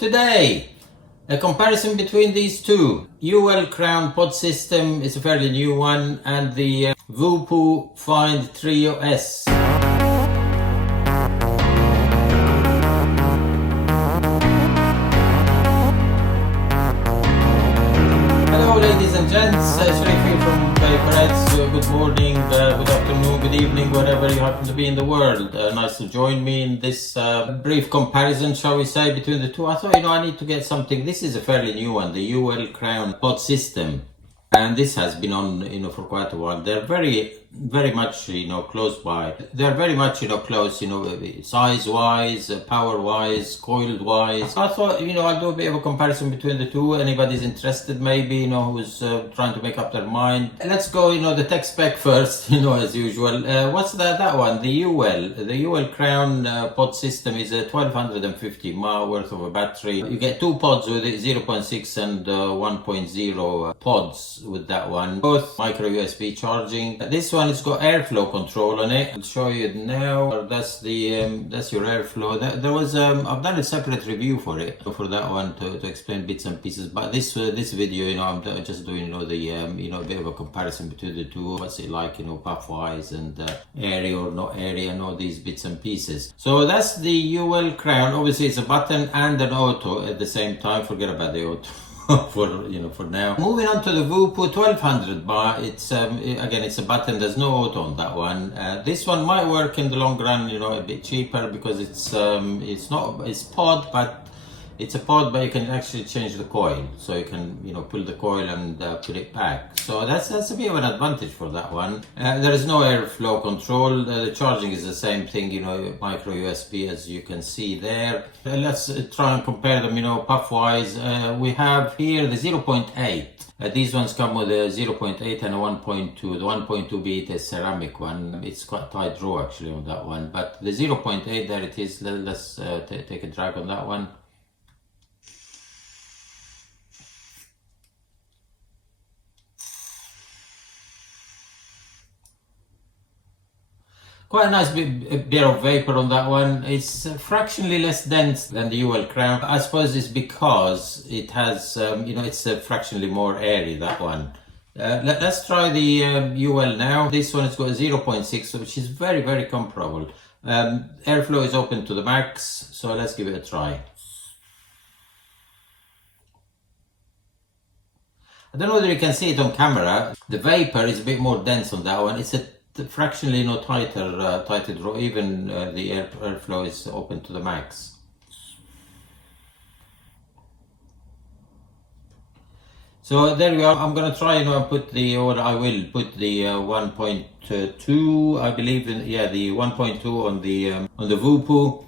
Today, a comparison between these two. Uwell Crown Pod system is a fairly new one, and the Voopoo Find Trio S. Hello ladies and gents, Shrifi from Vapers. Good morning, good afternoon, good evening, wherever you happen to be in the world. Nice to join me in this brief comparison, shall we say, between the two. I thought, I need to get something. This is a fairly new one, the Uwell Crown Pod system. And this has been on, for quite a while. They're very much, close by. They're very much, close, size-wise, power-wise, coil-wise. I thought, I'll do a bit of a comparison between the two. Anybody's interested, maybe, who's trying to make up their mind. Let's go, the tech spec first, as usual. What's that one? The Uwell Crown pod system is a 1250 mAh worth of a battery. You get two pods with it, 0.6 and 1.0 pods with that one. Both micro USB charging. This one has got airflow control on it. I'll show you now. That's your airflow. There was I've done a separate review for that one to explain bits and pieces. But this video, I'm just doing a bit of a comparison between the two. What's it like, path wise and area or not area, and all these bits and pieces. So that's the Uwell Crown. Obviously, it's a button and an auto at the same time. Forget about the auto. for now. Moving on to the Voopoo 1200 bar, it's again, it's a button. There's no auto on that one. This one might work in the long run, a bit cheaper, because it's pod, but it's a pod, but you can actually change the coil, so you can pull the coil and put it back. So that's a bit of an advantage for that one. There is no airflow control. The charging is the same thing, micro USB, as you can see there. Let's try and compare them, puff wise. We have here the 0.8. These ones come with a 0.8 and a 1.2. The 1.2 be it a ceramic one. It's quite tight draw actually on that one. But the 0.8, there it is. Let's take a drag on that one. Quite a nice bit of vapor on that one. It's fractionally less dense than the Uwell Crown. I suppose it's because it has, it's fractionally more airy, that one. Let's try the Uwell now. This one has got a 0.6, which is very comparable. Airflow is open to the max, so let's give it a try. I don't know whether you can see it on camera. The vapor is a bit more dense on that one. It's a fractionally tighter draw. Even the airflow is open to the max. So there we are. I'm gonna try and put the 1.2, I believe, the 1.2 on the Voopoo,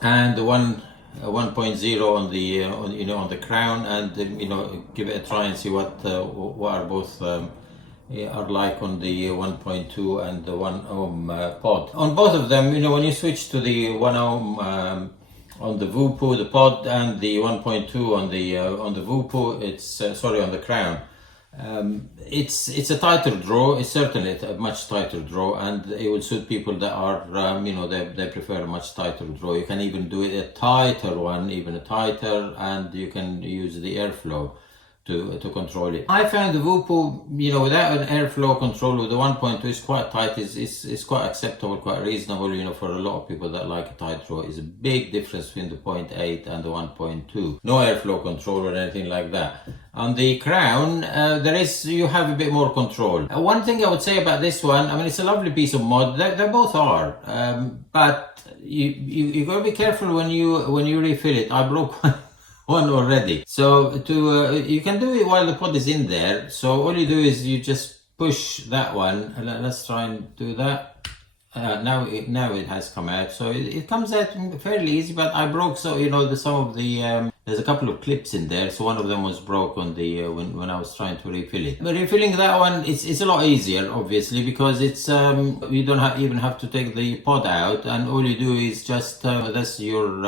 and the 1.0 on the Crown, and give it a try and see what are both are like on the 1.2 and the 1 ohm pod. On both of them, when you switch to the 1 ohm on the Voopoo, the pod, and the 1.2 on the Voopoo, it's on the Crown, it's a tighter draw. It's certainly a much tighter draw, and it would suit people that are they prefer a much tighter draw. You can even do it a tighter one, even a tighter, and you can use the airflow to control it. I found the Voopoo, without an airflow control with the 1.2 is quite tight. It's quite acceptable, quite reasonable, for a lot of people that like a tight draw. It's a big difference between the 0.8 and the 1.2. No airflow control or anything like that. On the Crown, you have a bit more control. One thing I would say about this one, it's a lovely piece of mod. They both are, but you got to be careful when you refill it. I broke one already. So you can do it while the pod is in there. So all you do is you just push that one, and let's try and do that. Now it has come out, so it comes out fairly easy. But I broke, so some of the there's a couple of clips in there, so one of them was broke on the when I was trying to refill it. But refilling that one, it's a lot easier, obviously, because it's you don't even have to take the pod out, and all you do is just that's your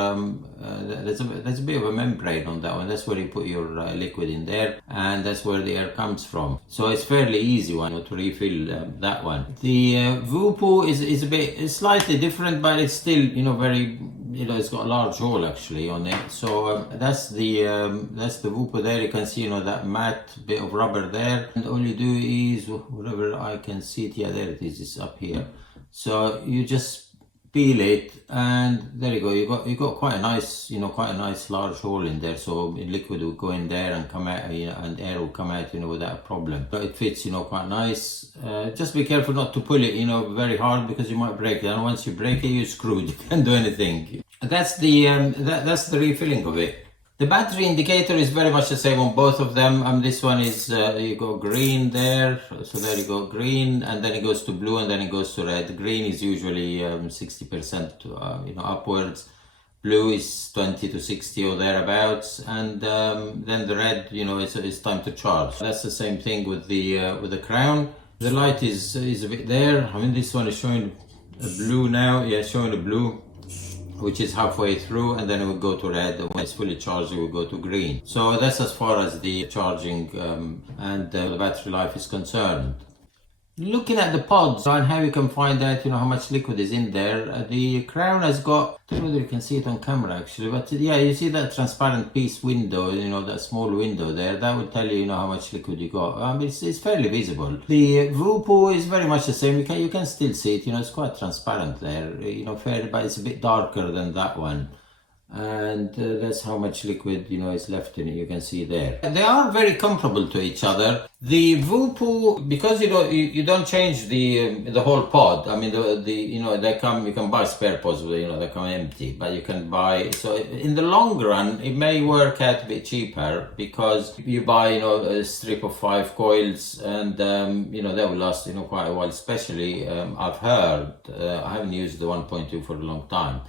there's a bit of a membrane on that one. That's where you put your liquid in there, and that's where the air comes from. So it's fairly easy one to refill that one. The Voopoo is a bit slightly different, but it's still very it's got a large hole actually on it. So that's the Voopoo there. You can see, that matte bit of rubber there. And all you do is, whatever I can see it, yeah, there it is, it's up here. So you just peel it, and there you go. You got quite a nice, large hole in there. So liquid will go in there and come out, and air will come out, without a problem. But it fits, quite nice. Just be careful not to pull it, very hard, because you might break it. And once you break it, you're screwed. You can't do anything. That's the that's the refilling of it. The battery indicator is very much the same on both of them. This one is, you go green there, so there you go, green, and then it goes to blue, and then it goes to red. Green is usually 60% upwards. Blue is 20 to 60 or thereabouts, and then the red, it's time to charge. That's the same thing with the crown. The light is a bit there. This one is showing a blue now. Yeah, showing a blue, which is halfway through, and then it will go to red, and when it's fully charged it will go to green. So that's as far as the charging and the battery life is concerned. Looking at the pods and how you can find out how much liquid is in there, the crown has got, I don't know whether you can see it on camera actually, but yeah, you see that transparent piece window, that small window there, that will tell you how much liquid you got. It's fairly visible. The Voopoo is very much the same. You can still see it, it's quite transparent there, fairly, but it's a bit darker than that one. And that's how much liquid is left in it. You can see there. They are very comparable to each other. The Voopoo, because you don't change the whole pod. They come. You can buy spare pods. They come empty, but you can buy. So in the long run, it may work out a bit cheaper, because you buy a strip of 5 coils, and they will last quite a while. Especially I've heard. I haven't used the 1.2 for a long time.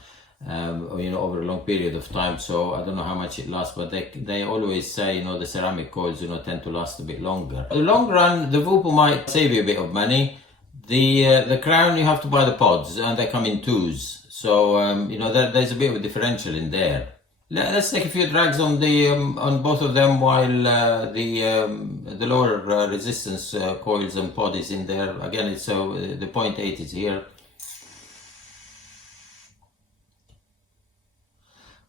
Over a long period of time, so I don't know how much it lasts, but they always say the ceramic coils tend to last a bit longer. In the long run, the Voopoo might save you a bit of money. The crown, you have to buy the pods, and they come in 2s, so there's a bit of a differential in there. Let's take a few drags on on both of them while the lower resistance coils and pod is in there. Again, it's the 0.8 is here.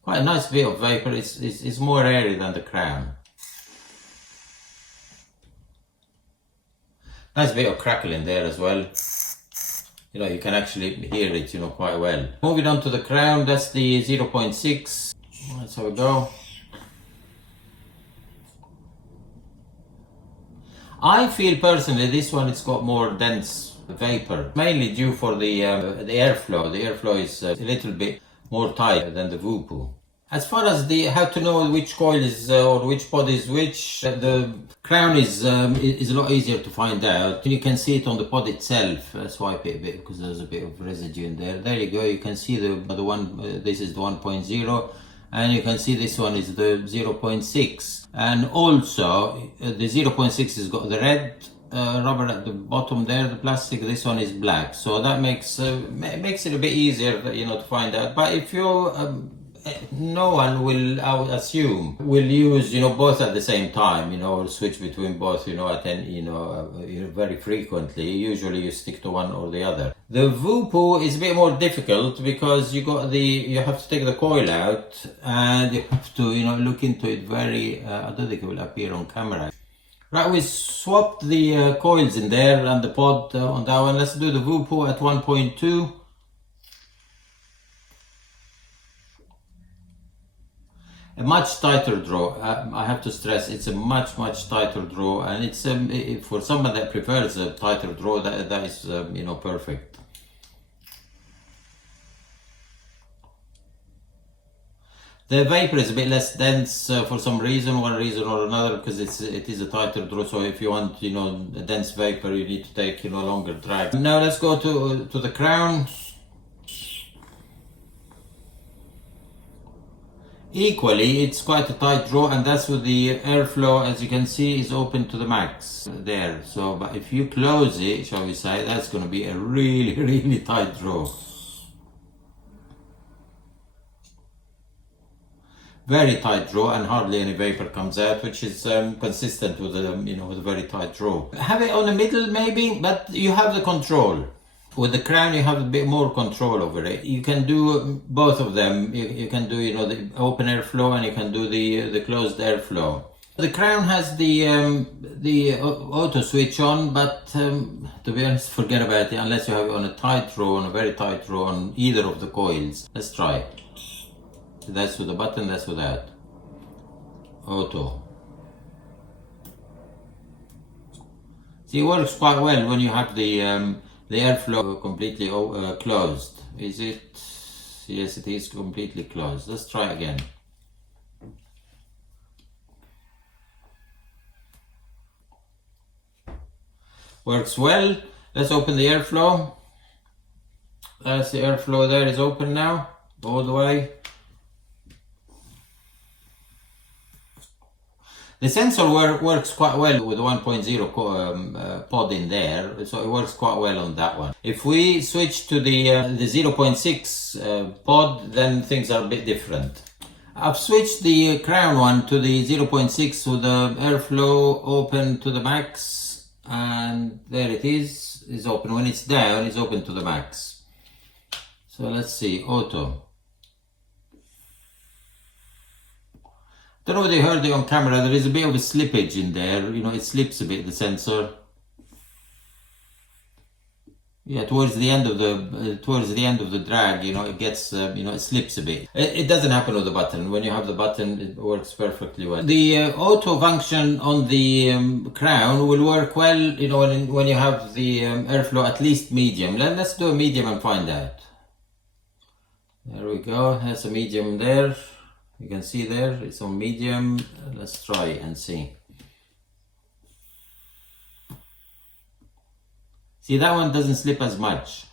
Quite a nice bit of vapor. It's more airy than the crown. Nice bit of crackle in there as well. You can actually hear it, quite well. Moving on to the crown, that's the 0.6. That's how we go. I feel personally this one, it's got more dense vapor, mainly due for the airflow. The airflow is a little bit more tight than the Voopoo. As far as how to know which coil is or which pod is which, the crown is a lot easier to find out. You can see it on the pod itself. Swipe it a bit because there's a bit of residue in there. There you go. You can see the one. This is the 1.0, and you can see this one is the 0.6. And also the 0.6 has got the red rubber at the bottom there, the plastic. This one is black, so that makes it a bit easier, to find out. But if you no one will, I would assume, will use both at the same time, or switch between both, very frequently. Usually you stick to one or the other. The Voopoo is a bit more difficult because you have to take the coil out, and you have to look into it very. I don't think it will appear on camera. Right, we swapped the coils in there and the pod on that one. Let's do the Voopoo at 1.2. A much tighter draw. I have to stress, it's a much tighter draw, and it's for someone that prefers a tighter draw, that is perfect. The vapor is a bit less dense for some reason, one reason or another, because it is a tighter draw. So if you want a dense vapor, you need to take longer drag. Now let's go to the crown. Equally, it's quite a tight draw, and that's with the airflow, as you can see, is open to the max there. So, but if you close it, shall we say, that's going to be a really tight draw. Very tight draw, and hardly any vapor comes out, which is consistent with with a very tight draw. Have it on the middle maybe, but you have the control. With the crown, you have a bit more control over it. You can do both of them. You can do, the open airflow, and you can do the closed airflow. The crown has the auto switch on, but to be honest, forget about it unless you have it on a tight row, on a very tight row on either of the coils. Let's try. That's with the button, that's without. Auto. See, it works quite well when you have the airflow completely closed. Is it? Yes, it is completely closed. Let's try again. Works well. Let's open the airflow. That's the airflow there is open now, all the way. The sensor works quite well with the 1.0 pod in there, so it works quite well on that one. If we switch to the 0.6 pod, then things are a bit different. I've switched the crown one to the 0.6 with the airflow open to the max, and there it is open. When it's down, it's open to the max. So let's see, auto. Don't know whether you heard it on camera, there is a bit of a slippage in there, it slips a bit, the sensor. Yeah, towards the end of the drag, it gets, it slips a bit. It doesn't happen with the button. When you have the button, it works perfectly well. The auto function on the crown will work well, when you have the airflow at least medium. Let's do a medium and find out. There we go, there's a medium there. You can see there, it's on medium. Let's try and see. See, that one doesn't slip as much.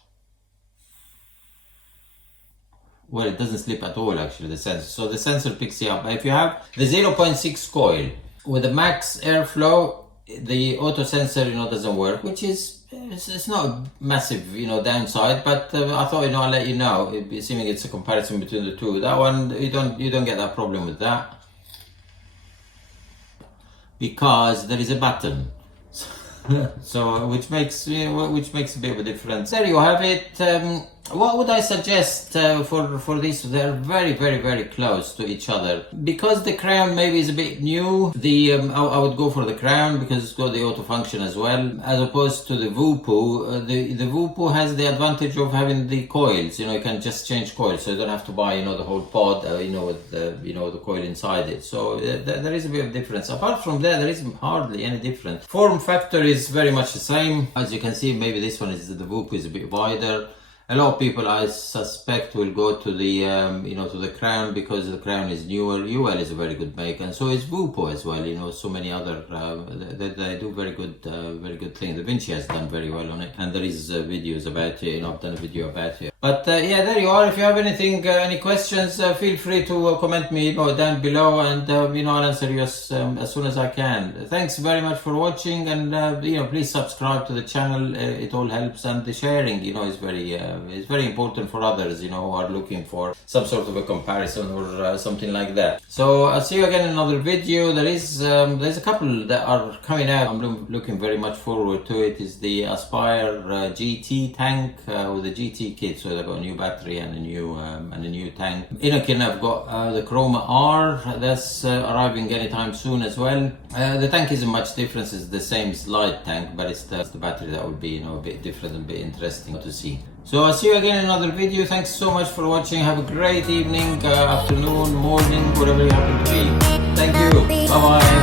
Well, it doesn't slip at all actually, the sensor. So the sensor picks it up. If you have the 0.6 coil with the max airflow, the auto sensor, doesn't work, which is, it's not a massive, downside, but I thought, I'll let you know, assuming it's a comparison between the two. That one, you don't get that problem with that, because there is a button. So, which makes a bit of a difference. There you have it. What would I suggest for this? They're very, very, very close to each other. Because the crown maybe is a bit new, I would go for the crown because it's got the auto function as well, as opposed to the Voopoo. The Voopoo has the advantage of having the coils. You can just change coils, so you don't have to buy, the whole pod, with the coil inside it. So there is a bit of difference. Apart from that, there isn't hardly any difference. Form factor is very much the same. As you can see, maybe this one is the Voopoo is a bit wider. A lot of people, I suspect, will go to the to the crown because the crown is newer. Uwell is a very good make, and so is Voopoo as well. So many other they do very good things. Da Vinci has done very well on it, and there is videos about it. I've done a video about it. But yeah, there you are. If you have any questions, feel free to comment me down below, and I'll answer you as soon as I can. Thanks very much for watching, and please subscribe to the channel. It all helps, and the sharing is very important for others who are looking for some sort of a comparison or something like that. So I'll see you again in another video. There's a couple that are coming out. I'm looking very much forward to it. Is the Aspire GT tank with the GT kit. So they've got a new battery and a new tank. Inokin, I've got the Chroma R that's arriving anytime soon as well. The tank isn't much difference. It's the same slide tank, but it's the battery that would be a bit different and a bit interesting to see. So I'll see you again in another video. Thanks so much for watching. Have a great evening, afternoon, morning, whatever you happen to be. Thank you. Bye bye.